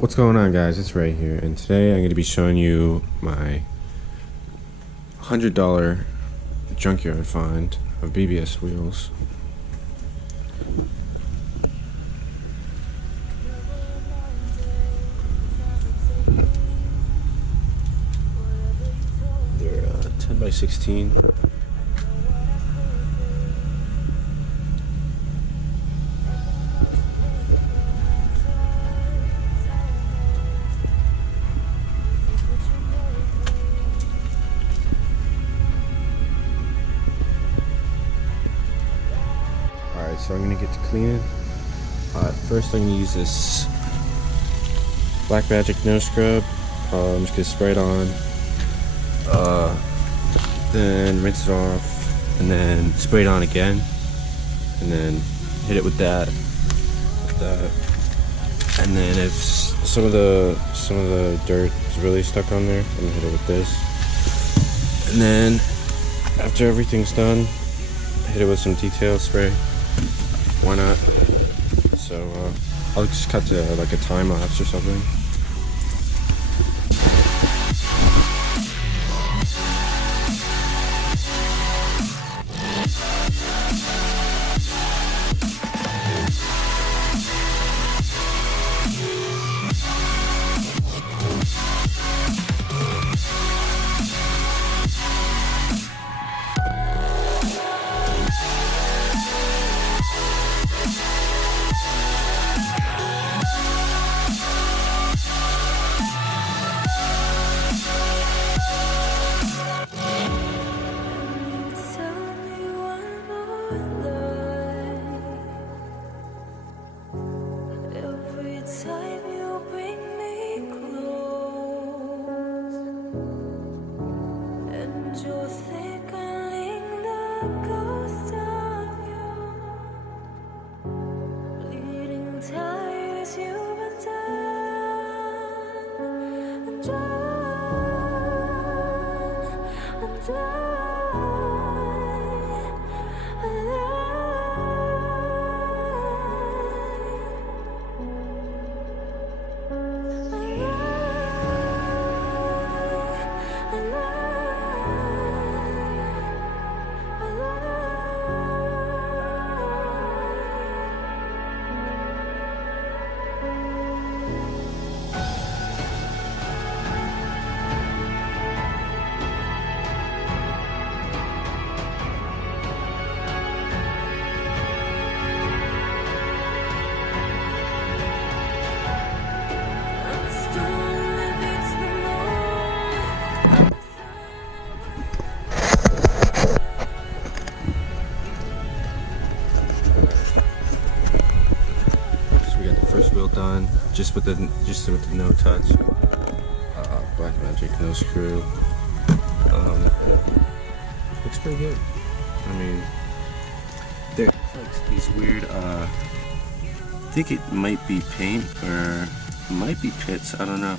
What's going on, guys? It's Ray here, and today I'm going to be showing you my $100 junkyard find of BBS wheels. They're 10 by 16. Alright, so I'm going to get to cleaning. First I'm going to use this Black Magic No Scrub. I'm just going to spray it on, then rinse it off, and then spray it on again, and then hit it with that, and then if some of the dirt is really stuck on there, I'm going to hit it with this, and then after everything's done, hit it with some detail spray. Why not? So I'll just cut to like a time lapse or something. Wheel done, just with the no touch. Black Magic no screw. Looks pretty good. I mean, there's like these weird. I think it might be paint or it might be pits. I don't know,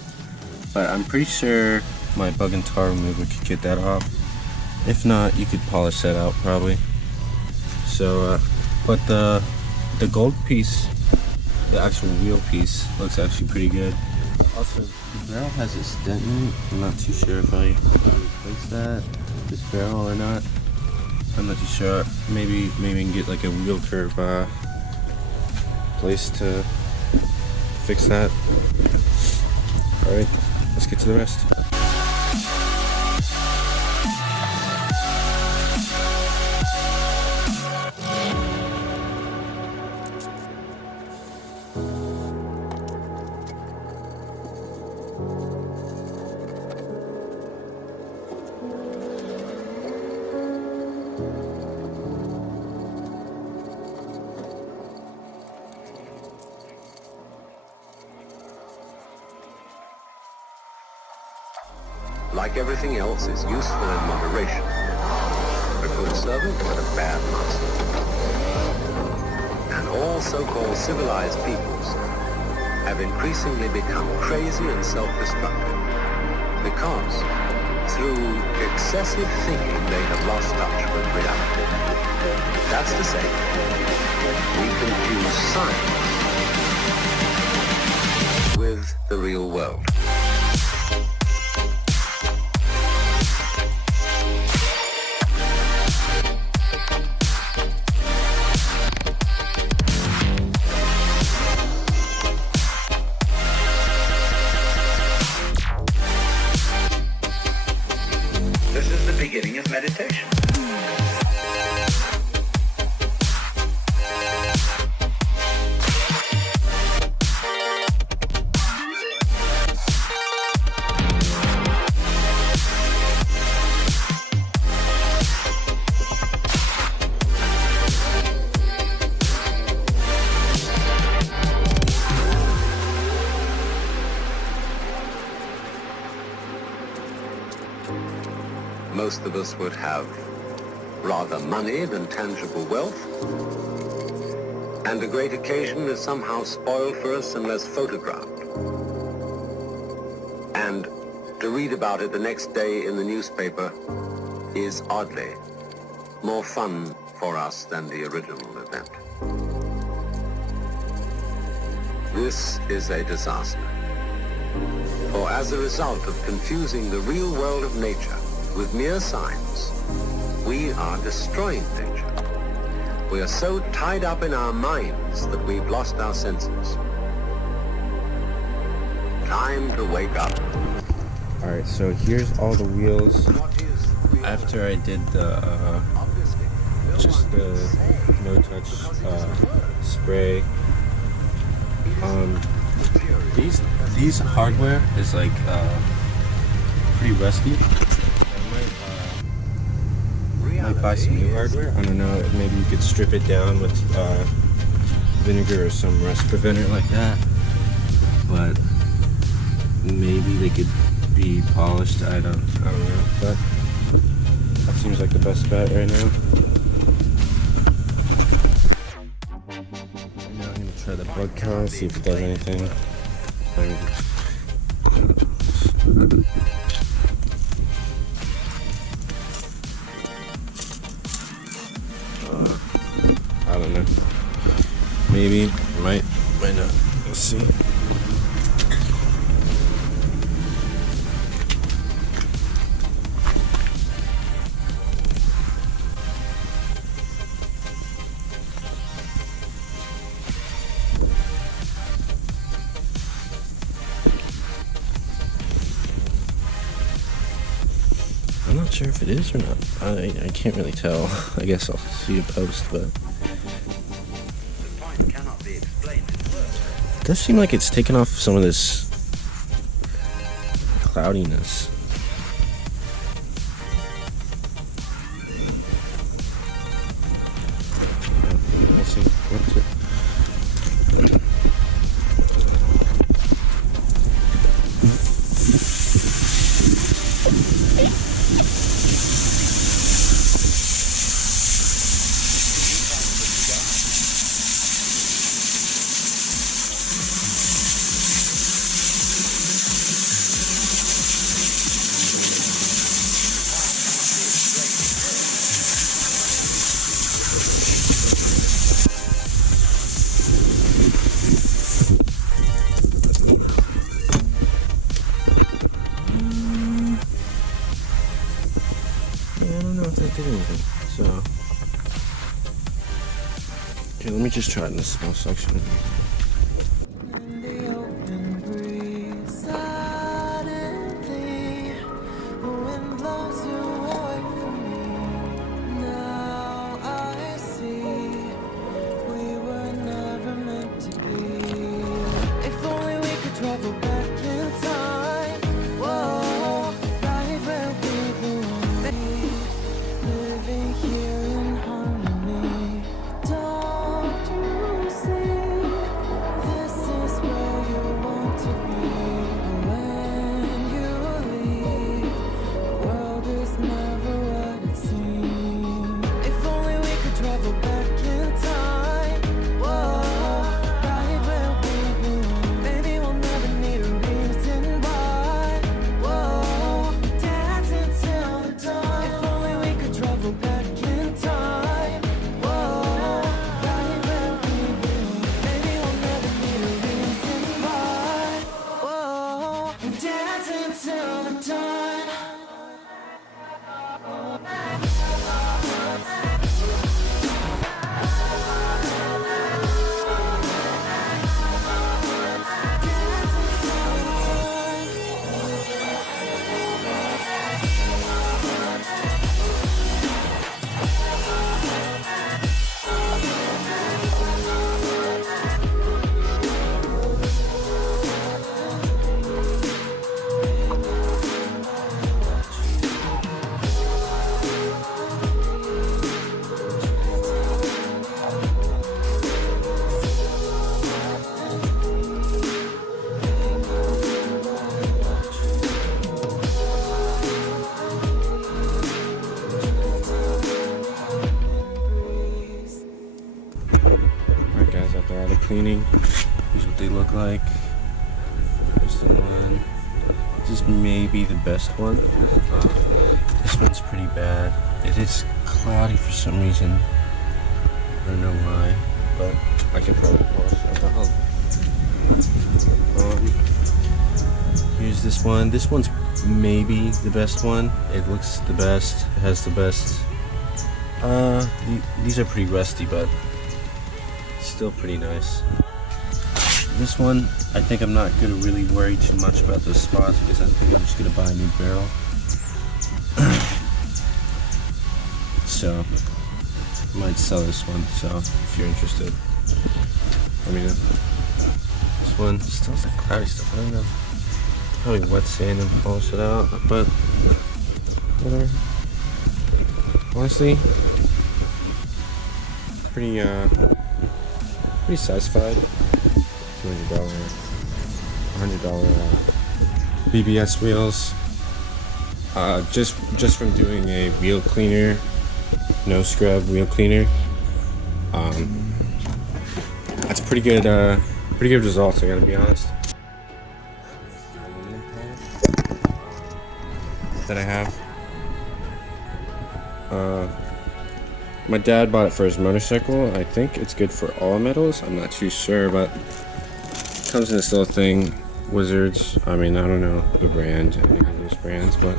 but I'm pretty sure my bug and tar remover could get that off. If not, you could polish that out probably. So, but the gold piece. The actual wheel piece looks actually pretty good. Also, the barrel has a stent in it. I'm not too sure if I replace this barrel or not. I'm not too sure. Maybe I can get like a wheel curve place to fix that. Alright, let's get to the rest. Like everything else, is useful in moderation. A good servant but a bad master. And all so-called civilized peoples have increasingly become crazy and self-destructive because through excessive thinking they have lost touch with reality. That's to say, we confuse science with the most of us would have rather money than tangible wealth, and a great occasion is somehow spoiled for us unless photographed. And to read about it the next day in the newspaper is oddly more fun for us than the original event. This is a disaster. For as a result of confusing the real world of nature with mere signs, we are destroying nature. We are so tied up in our minds that we've lost our senses. Time to wake up. Alright, so here's all the wheels after I did the just the no-touch spray. These hardware is like pretty rusty. I might buy some new hardware. I don't know, maybe you could strip it down with vinegar or some rust preventer like that. But maybe they could be polished. I don't know. But that seems like the best bet right now. Now I'm gonna try the bug count, see if it does anything. I don't know. Maybe, might not. Let's see. I'm not sure if it is or not. I can't really tell. I guess I'll see a post, but it does seem like it's taken off some of this cloudiness. We'll see. What's it? So, okay, let me just try it in this small section. like. Here's the one. This is maybe the best one. This one's pretty bad. It is cloudy for some reason. I don't know why, but I can probably polish it out. Here's this one. This one's maybe the best one. It looks the best. It has the best. These are pretty rusty, but still pretty nice. This one, I think I'm not gonna really worry too much about those spots because I think I'm just gonna buy a new barrel. So, I might sell this one. So, if you're interested, let me know. This one still has that cloudy stuff. I don't know. Probably wet sand and polish it out, but whatever. Honestly, pretty satisfied. $100 BBS wheels. Just from doing a wheel cleaner, no scrub wheel cleaner. That's pretty good results. I gotta be honest. That I have. My dad bought it for his motorcycle. I think it's good for all metals. I'm not too sure, but it comes in this little thing. Wizards. I mean, I don't know the brand, any of those brands, but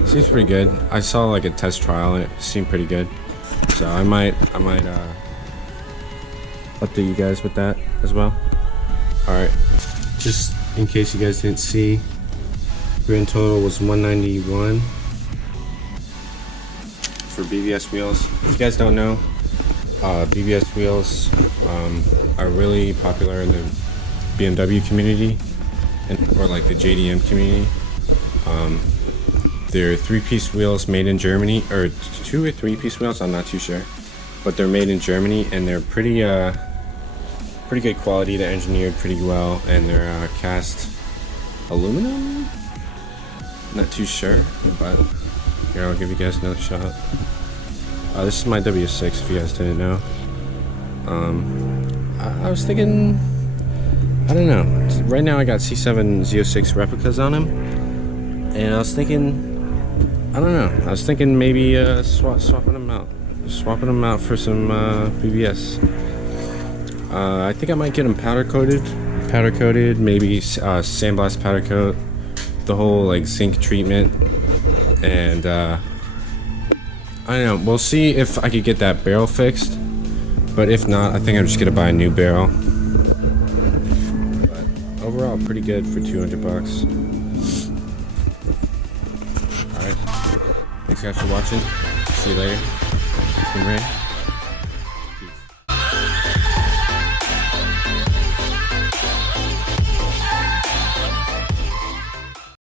it seems pretty good. I saw like a test trial and it seemed pretty good. So I might update you guys with that as well. All right. Just in case you guys didn't see, grand total was $191 for BBS wheels. If you guys don't know, BBS wheels are really popular in the BMW community or like the JDM community. They're 3-piece wheels made in Germany, or 2 or 3-piece wheels, I'm not too sure, but they're made in Germany and they're pretty good quality. They're engineered pretty well and they're cast aluminum. Not too sure, but here, I'll give you guys another shot. This is my W6, if you guys didn't know. I was thinking, I don't know. Right now I got C7 Z06 replicas on him, and I was thinking, I don't know. I was thinking maybe swapping them out. Swapping them out for some BBS. I think I might get them powder coated, maybe sandblast powder coat, the whole like zinc treatment, and I don't know. We'll see if I could get that barrel fixed, but if not, I think I'm just gonna buy a new barrel. But overall, pretty good for $200. All right, thanks guys for watching. See you later. It's been Ray.